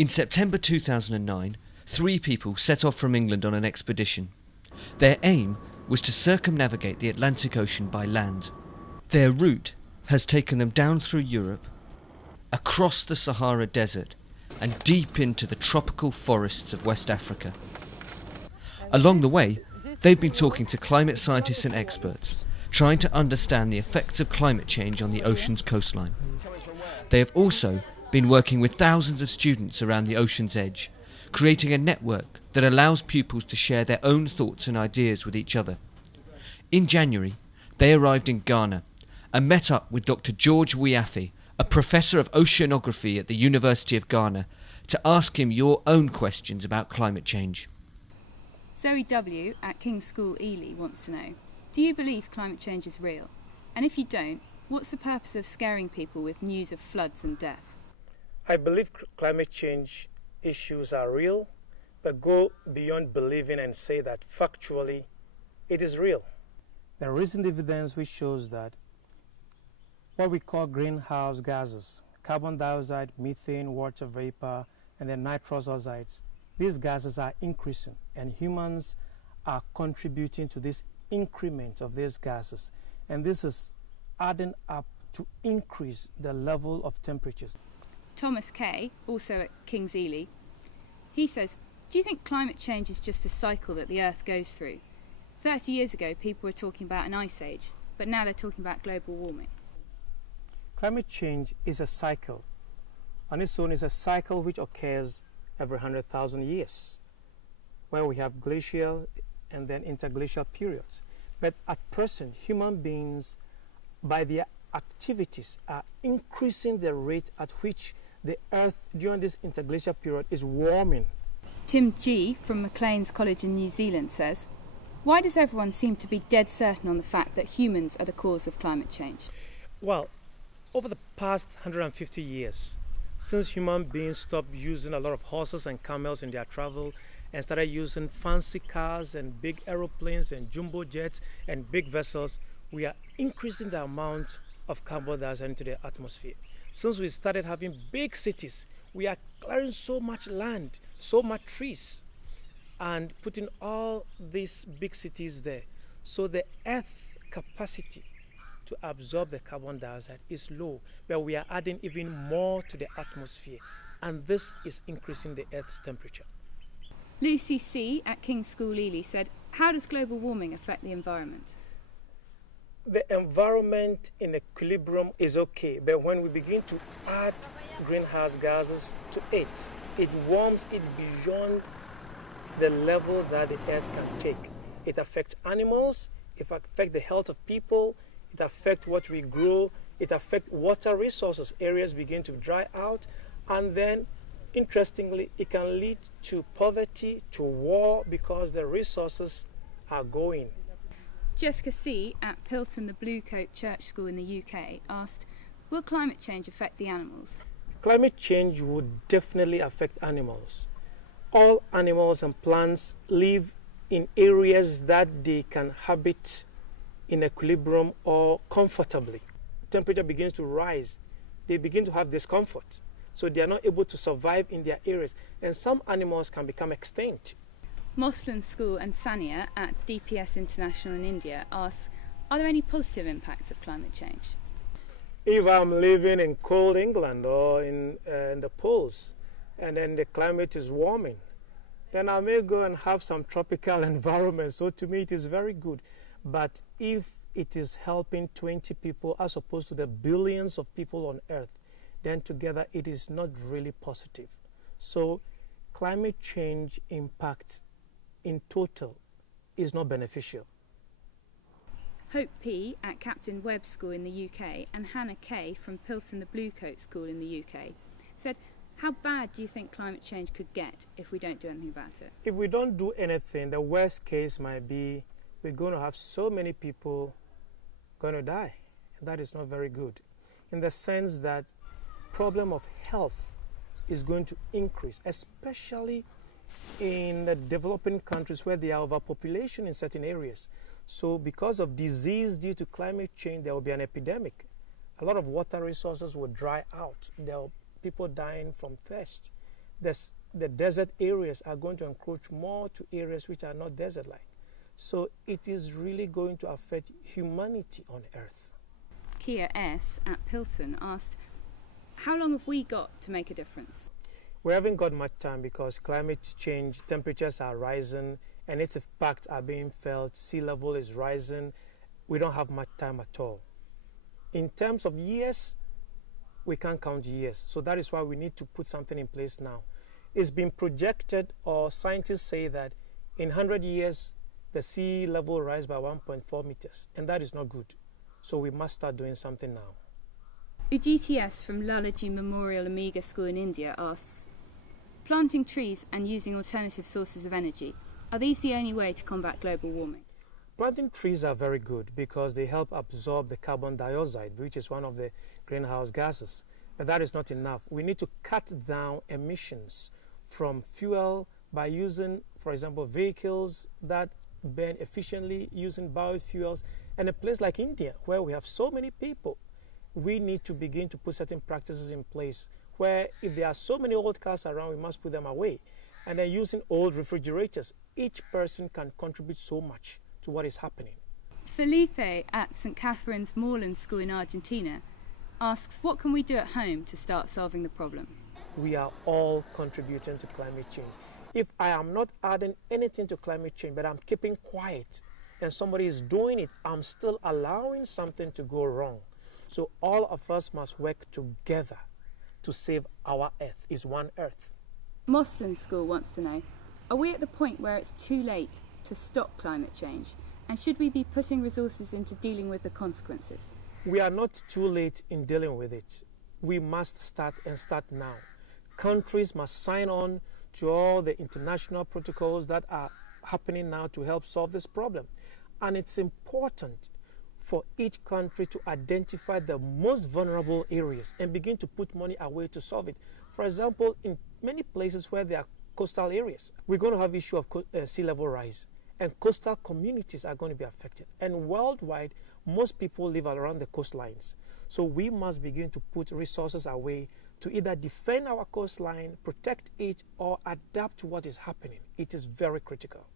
In September 2009, 3 people set off from England on an expedition. Their aim was to circumnavigate the Atlantic Ocean by land. Their route has taken them down through Europe, across the Sahara Desert, and deep into the tropical forests of West Africa. Along the way, they've been talking to climate scientists and experts, trying to understand the effects of climate change on the ocean's coastline. They have also been working with thousands of students around the ocean's edge, creating a network that allows pupils to share their own thoughts and ideas with each other. In January, they arrived in Ghana and met up with Dr. George Wiafe, a professor of oceanography at the University of Ghana, to ask him your own questions about climate change. Zoe W. at King's School Ely wants to know, do you believe climate change is real? And if you don't, what's the purpose of scaring people with news of floods and death? I believe climate change issues are real, but go beyond believing and say that factually it is real. There is recent evidence which shows that what we call greenhouse gases, carbon dioxide, methane, water vapor, and then nitrous oxides, these gases are increasing, and humans are contributing to this increment of these gases, and this is adding up to increase the level of temperatures. Thomas Kay, also at King's Ely, he says, do you think climate change is just a cycle that the Earth goes through? 30 years ago, people were talking about an ice age, but now they're talking about global warming. Climate change is a cycle. On its own, it's a cycle which occurs every 100,000 years, where we have glacial and then interglacial periods. But at present, human beings, by their activities, are increasing the rate at which the Earth during this interglacial period is warming. Tim G. from Maclean's College in New Zealand says, why does everyone seem to be dead certain on the fact that humans are the cause of climate change? Well, over the past 150 years, since human beings stopped using a lot of horses and camels in their travel and started using fancy cars and big aeroplanes and jumbo jets and big vessels, we are increasing the amount of carbon dioxide into the atmosphere. Since we started having big cities, we are clearing so much land, so much trees, and putting all these big cities there. So the Earth's capacity to absorb the carbon dioxide is low, but we are adding even more to the atmosphere, and this is increasing the Earth's temperature. Lucy C. at King's School Ely said, how does global warming affect the environment? The environment in equilibrium is okay, but when we begin to add greenhouse gases to it, it warms it beyond the level that the Earth can take. It affects animals, it affects the health of people, it affects what we grow, it affects water resources. Areas begin to dry out, and then, interestingly, it can lead to poverty, to war, because the resources are going. Jessica C. at Pilton the Bluecoat Church School in the UK asked, will climate change affect the animals? Climate change would definitely affect animals. All animals and plants live in areas that they can habit in equilibrium or comfortably. Temperature begins to rise, they begin to have discomfort, so they are not able to survive in their areas, and some animals can become extinct. Mossland School and Sania at DPS International in India asks, are there any positive impacts of climate change? If I'm living in cold England or in the poles, and then the climate is warming, then I may go and have some tropical environment. So to me, it is very good. But if it is helping 20 people as opposed to the billions of people on Earth, then together it is not really positive. So climate change impact in total is not beneficial. Hope P. at Captain Webb School in the UK and Hannah K. from Pilton the Bluecoat School in the UK said, how bad do you think climate change could get if we don't do anything about it? If we don't do anything, the worst case might be we're going to have so many people going to die. And that is not very good, in the sense that problem of health is going to increase, especially in the developing countries where there are overpopulation in certain areas. So because of disease due to climate change, there will be an epidemic. A lot of water resources will dry out. There will be people dying from thirst. the desert areas are going to encroach more to areas which are not desert-like. So it is really going to affect humanity on Earth. Kia S. at Pilton asked, how long have we got to make a difference? We haven't got much time because climate change, temperatures are rising, and its impacts are being felt. Sea level is rising. We don't have much time at all. In terms of years, we can't count years. So that is why we need to put something in place now. It's been projected, or scientists say that in 100 years, the sea level will rise by 1.4 meters, and that is not good. So we must start doing something now. UGTS from Lalaji Memorial Amiga School in India asks, planting trees and using alternative sources of energy, are these the only way to combat global warming? Planting trees are very good because they help absorb the carbon dioxide, which is one of the greenhouse gases. But that is not enough. We need to cut down emissions from fuel by using, for example, vehicles that burn efficiently using biofuels. And a place like India, where we have so many people, we need to begin to put certain practices in place where if there are so many old cars around, we must put them away. And then using old refrigerators, each person can contribute so much to what is happening. Felipe at St. Catherine's Moreland School in Argentina asks, what can we do at home to start solving the problem? We are all contributing to climate change. If I am not adding anything to climate change, but I'm keeping quiet and somebody is doing it, I'm still allowing something to go wrong. So all of us must work together to save our Earth. It's one Earth. Moslin School wants to know, are we at the point where it's too late to stop climate change? And should we be putting resources into dealing with the consequences? We are not too late in dealing with it. We must start and start now. Countries must sign on to all the international protocols that are happening now to help solve this problem. And it's important for each country to identify the most vulnerable areas and begin to put money away to solve it. For example, in many places where there are coastal areas, we're going to have issue of sea level rise, and coastal communities are going to be affected. And worldwide, most people live around the coastlines. So we must begin to put resources away to either defend our coastline, protect it, or adapt to what is happening. It is very critical.